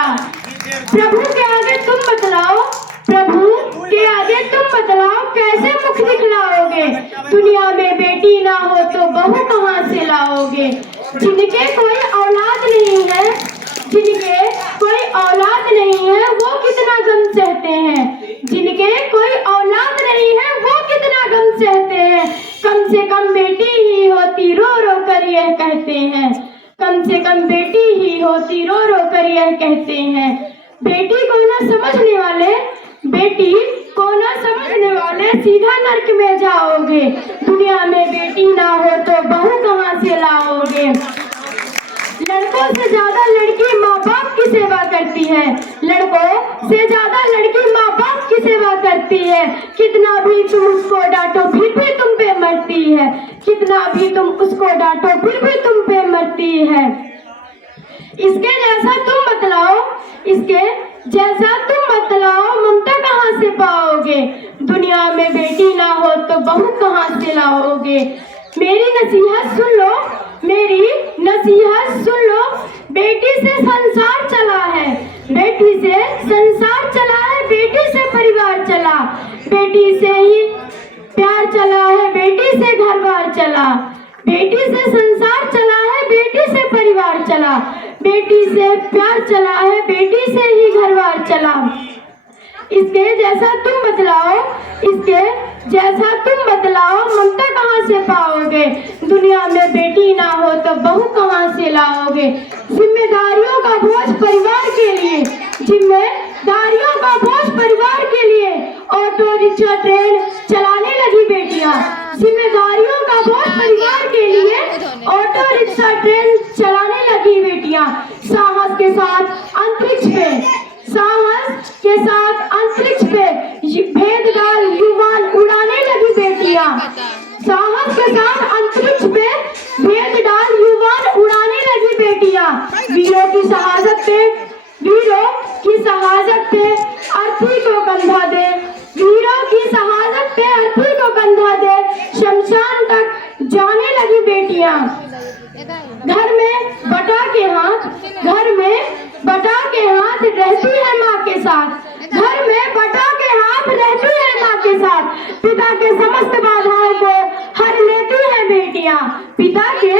चला। प्रभु के आगे तुम बतलाओ, प्रभु के आगे तुम बतलाओ, कैसे मुख दिखलाओगे। दुनिया में बेटी ना हो तो बहू कहाँ से लाओगे। जिनके कोई औलाद नहीं है, जिनके कोई औलाद नहीं है, वो कितना गम सहते हैं। जिनके कोई औलाद नहीं है, वो कितना गम सहते हैं। कम से कम बेटी ही होती, रो रो कर यह कहते हैं। कम से कम बेटी ही होती, रो रो कर यह कहते हैं। बेटी को न समझने वाले, बेटी को न समझने वाले सीधा नरक में जाओगे। दुनिया में बेटी ना हो तो बहू कहाँ से लाओगे। लड़कों से ज्यादा लड़की माँ बाप की सेवा करती है। लड़कों से ज्यादा लड़की माँ बाप की सेवा करती है। कितना भी तुम उसको डांटो फिर भी तुम पे मरती है। कितना भी तुम उसको डांटो फिर भी तुम पे मरती है। इसके जैसा तुम बतलाओ, इसके जैसा तुम बतलाओ, ममता कहाँ से पाओगे। दुनिया में बेटी ना हो तो बहू कहाँ से लाओगे। मेरी नसीहत सुन लो, मेरी नसीहत सुन लो। बेटी से संसार चला है, बेटी से संसार चला है, बेटी से परिवार चला। बेटी से ही प्यार चला है, बेटी से घर बार चला। बेटी से संसार चला है, बेटी से परिवार चला। बेटी से प्यार चला है, बेटी से ही घर बार चला। इसके जैसा तुम बतलाओ, इसके जैसा तुम बतलाओ, ममता कहाँ से पाओगे। दुनिया में बेटी ना हो तो बहू कहाँ से लाओगे। जिम्मेदारियों का बोझ परिवार के लिए, जिम्मेदारियों का बोझ परिवार के लिए ऑटो रिक्शा ट्रेन चलाने लगी बेटियां। जिम्मेदारियों का बोझ परिवार के लिए ऑटो रिक्शा ट्रेन चलाने लगी बेटियां। साहस के साथ अंतरिक्ष पे, साहस के साथ अंतरिक्ष पे भेद डाल विमान उड़ाने लगी बेटियां। साहस के साथ अंतरिक्ष पे भेद डाल विमान उड़ाने लगी बेटियां। वीरों की शहादत पे, वीरों की शहादत पे अर्थी को कंधा दे, वीरों की शहादत पे अर्थी को कंधा दे, शमशान तक जाने लगी बेटियां। घर में बटा के हाथ, घर में बटा के हाथ रहती है माँ के साथ। घर में बटा के हाथ रहती है माँ के साथ। पिता के समस्त बाधाओं को हर लेती है बेटियां। पिता के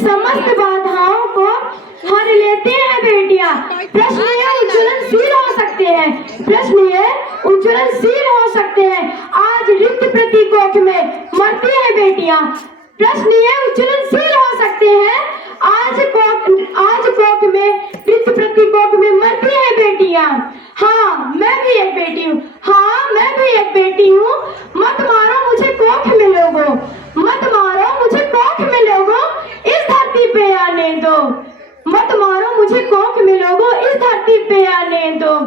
समस्त बाधाओं को हर लेती है बेटियां। प्रश्न ये उज्ज्वलनशील हो सकते हैं, प्रश्न ये उज्ज्वलनशील हो सकते हैं। आज रिक्त प्रतीकों में मरती है बेटियां। प्रश्न ये उज्ज्वलनशील हो सकते हैं। आज कोक में रिक्त प्रतीकों में मरती है बेटियां। हाँ मैं भी एक बेटी हूँ, हाँ मैं भी एक बेटी हूँ। मत मारो मुझे कोख में लोगो, मत मारो मुझे कोख में लोगो, इस धरती पे आने दो। मत मारो मुझे कोख में लोगो, इस धरती पे आने दो।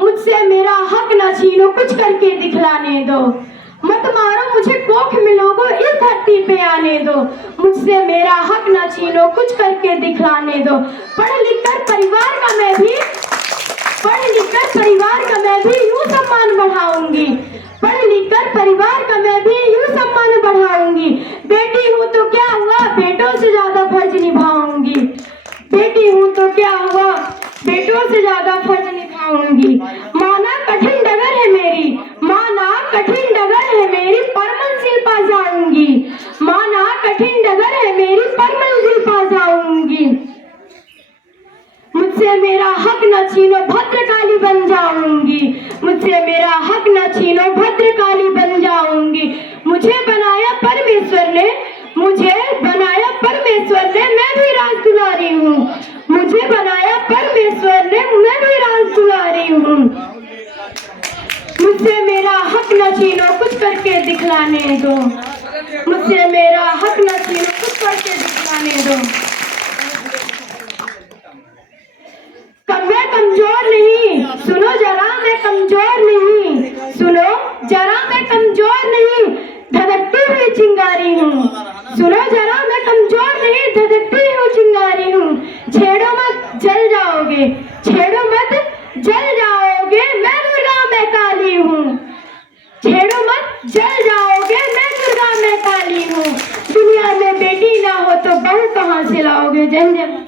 मुझसे मेरा हक न छीनो, कुछ करके दिखलाने दो। मत मारो मुझे कोख में लोगो, इस धरती पे आने दो। मुझसे मेरा हक न छीनो, कुछ करके दिखलाने दो। पढ़ लिख कर परिवार का मैं भी, पढ़ लिख कर परिवार का मैं भी यूं सम्मान बढ़ाऊंगी। पढ़ लिख कर परिवार का मैं भी यूं सम्मान बढ़ाऊंगी। बेटी हूँ तो क्या हुआ, बेटों से ज्यादा फर्ज निभाऊंगी। बेटी हूँ तो क्या हुआ, बेटों से ज्यादा फर्ज निभाऊंगी। माना कठिन डगर है मेरी, माना कठिन डगर है मेरी, पर मंजिल पा जाऊंगी। माना कठिन डगर है मेरी, पर मंजिल पा जाऊंगी। मुझसे मेरा हक न छीनो, भद्रकाली बन जाऊंगी। मुझसे मेरा हक न छीनो, भद्रकाली बन जाऊंगी। मुझे बनाया परमेश्वर ने, मुझे बनाया परमेश्वर ने, मैं भी राजदुलारी हूँ। मुझे बनाया परमेश्वर ने, मैं भी राजदुलारी हूँ। मुझसे मेरा हक न छीनो, कुछ करके दिखलाने दो। मुझसे मेरा हक न छीनो, कुछ करके दिखलाने दो। मैं कमजोर नहीं, सुनो जरा मैं कमजोर नहीं, सुनो जरा मैं कमजोर नहीं, धधकती हुई चिंगारी हूँ। सुनो जरा मैं कमजोर नहीं, धधकती हुई चिंगारी हूँ। छेड़ो मत जल जाओगे, छेड़ो मत जल जाओगे, मैं दुर्गा मैं काली हूँ। छेड़ो मत जल जाओगे, मैं दुर्गा मैं काली हूँ। दुनिया में बेटी ना हो तो बहू कहाँ से लाओगे। जय जय।